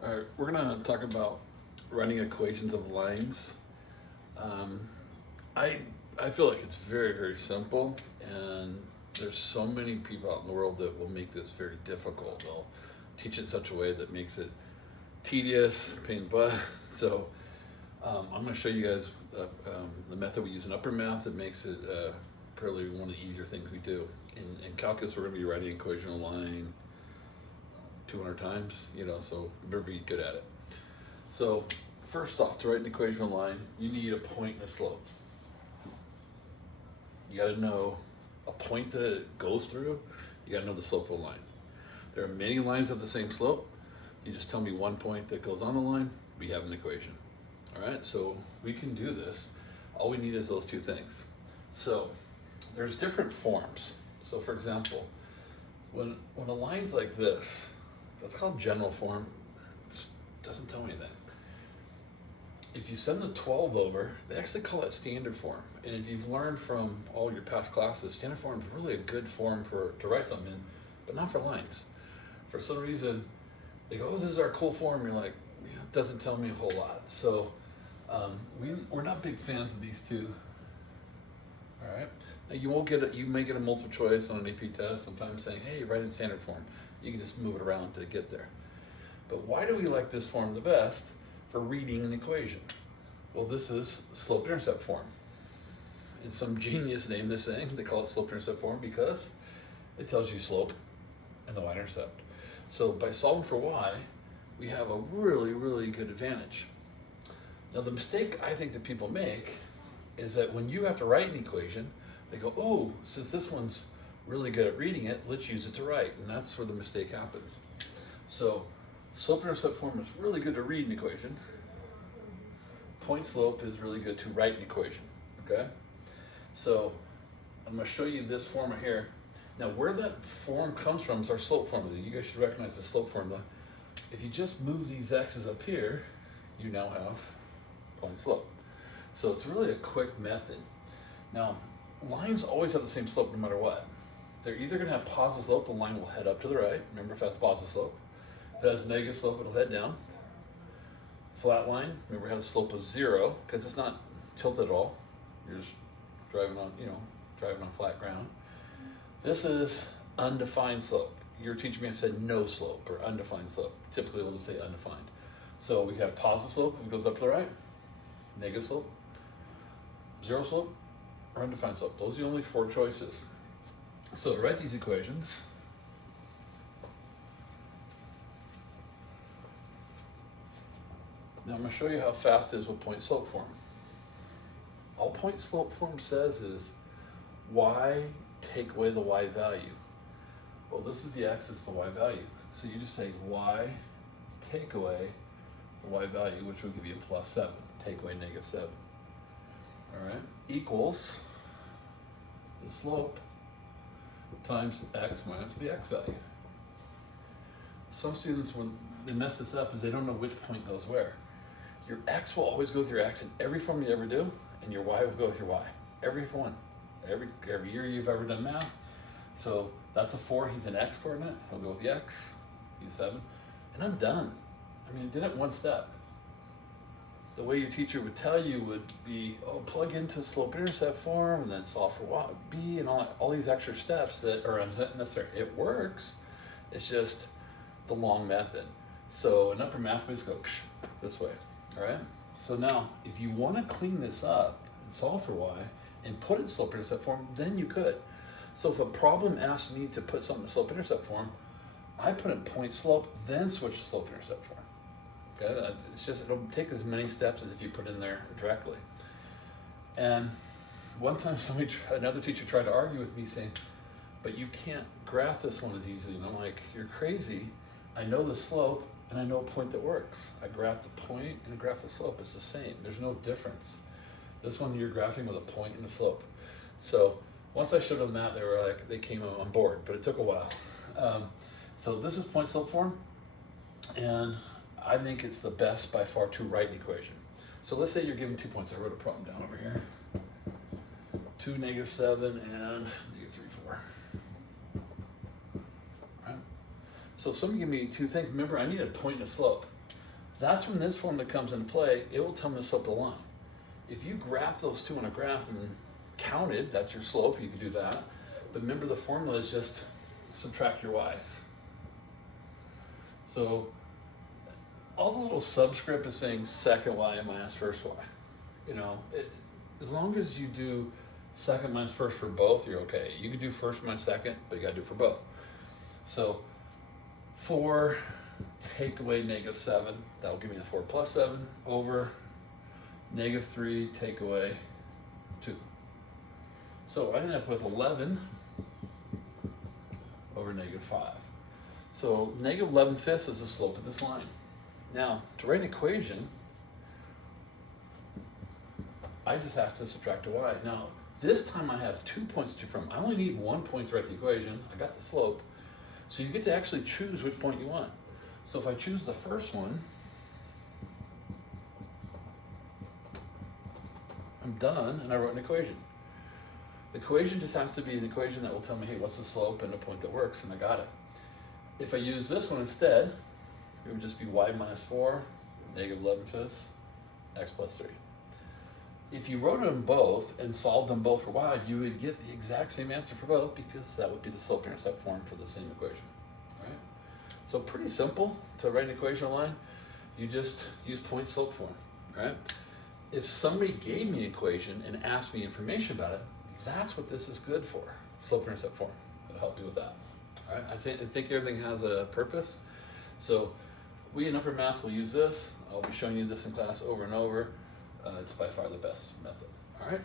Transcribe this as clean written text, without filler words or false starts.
All right, we're gonna talk about writing equations of lines. Um, I I feel like it's very simple, and there's so many people out in the world that will make this very difficult. They'll teach it in such a way that makes it tedious, pain in the butt. So I'm gonna show you guys the method we use in upper math that makes it probably one of the easier things we do. In calculus, we're gonna be writing equation of line 200 times, so you better be good at it. So first off, to write an equation of line, you need a point and a slope. You got to know a point that it goes through. You got to know the slope of a line. There are many lines of the same slope. You just tell me one point that goes on the line, we have an equation. All right, so we can do this. All we need is those two things. So there's different forms. So for example, when a line's like this, that's called general form. It doesn't tell me anything. If you send the 12 over, they actually call it standard form. And if you've learned from all your past classes, standard form is really a good form to write something in, but not for lines. For some reason, they go, oh, this is our cool form. You're like, yeah, it doesn't tell me a whole lot. So we're not big fans of these two. All right. Now you may get a multiple choice on an AP test, sometimes saying, hey, write in standard form. You can just move it around to get there. But why do we like this form the best for reading an equation? Well, this is slope-intercept form. And some genius named this thing. They call it slope-intercept form because it tells you slope and the y-intercept. So by solving for y, we have a really good advantage. Now the mistake I think that people make is that when you have to write an equation, they go, oh, since this one's really good at reading it, let's use it to write. And that's where the mistake happens. So slope-intercept form is really good to read an equation. Point slope is really good to write an equation, okay? So I'm gonna show you this form right here. Now where that form comes from is our slope formula. You guys should recognize the slope formula. If you just move these x's up here, you now have point slope. So it's really a quick method. Now, lines always have the same slope no matter what. They're either gonna have positive slope, the line will head up to the right. Remember, if that's positive slope. If it has negative slope, it'll head down. Flat line, remember, it has a slope of 0 because it's not tilted at all. You're just driving on flat ground. This is undefined slope. Your teacher may have said no slope or undefined slope. Typically, we'll just say undefined. So we have positive slope if it goes up to the right, negative slope, 0 slope, or undefined slope. Those are the only 4 choices. So to write these equations, now I'm going to show you how fast it is with point slope form. All point slope form says is y take away the y value. Well, this is the x, it's the y value. So you just say y take away the y value, which will give you plus 7. Take away negative 7. All right, equals the slope times x minus the x value. Some students, when they mess this up, is they don't know which point goes where. Your x will always go with your x in every form you ever do, and your y will go with your y. Every one. Every year you've ever done math. So that's a 4, he's an x coordinate, he'll go with the x, he's 7, and I'm done. I mean, I did it in one step. The way your teacher would tell you would be, oh, plug into slope-intercept form and then solve for y, b, and all these extra steps that are unnecessary. It works, it's just the long method. So in upper math, we just go this way, all right? So now, if you want to clean this up and solve for y and put it in slope-intercept form, then you could. So if a problem asks me to put something in slope-intercept form, I put in point slope, then switch to slope-intercept form. Okay? It's just, it'll take as many steps as if you put in there directly. And one time another teacher tried to argue with me saying, but you can't graph this one as easily. And I'm like, you're crazy. I know the slope and I know a point that works. I graphed a point and I graphed the slope. It's the same. There's no difference. This one you're graphing with a point and a slope. So once I showed them that, they came on board, but it took a while. So this is point slope form, and I think it's the best by far to write an equation. So let's say you're given 2 points. I wrote a problem down over here. 2, -7, and -3, 4. All right. So if somebody give me 2 things, remember I need a point and a slope. That's when this formula comes into play. It will tell me the slope of the line. If you graph those two on a graph and counted, that's your slope, you can do that. But remember, the formula is just subtract your y's. So all the little subscript is saying second y minus first y. You know, as long as you do second minus first for both, you're okay. You can do first minus second, but you gotta do it for both. So 4 take away -7, that will give me a 4 plus 7 over -3 take away 2. So I end up with 11 over -5. So -11/5 is the slope of this line. Now, to write an equation, I just have to subtract a y. Now, this time I have 2 points to choose from. I only need 1 point to write the equation. I got the slope. So you get to actually choose which point you want. So if I choose the first one, I'm done and I wrote an equation. The equation just has to be an equation that will tell me, hey, what's the slope and a point that works, and I got it. If I use this one instead, it would just be y minus 4, -11/5, x plus 3. If you wrote them both and solved them both for y, you would get the exact same answer for both, because that would be the slope-intercept form for the same equation. All right? So pretty simple to write an equation line. You just use point-slope form. All right? If somebody gave me an equation and asked me information about it, that's what this is good for, slope-intercept form. It'll help you with that. All right? I think everything has a purpose. So we in upper math will use this. I'll be showing you this in class over and over. It's by far the best method. All right?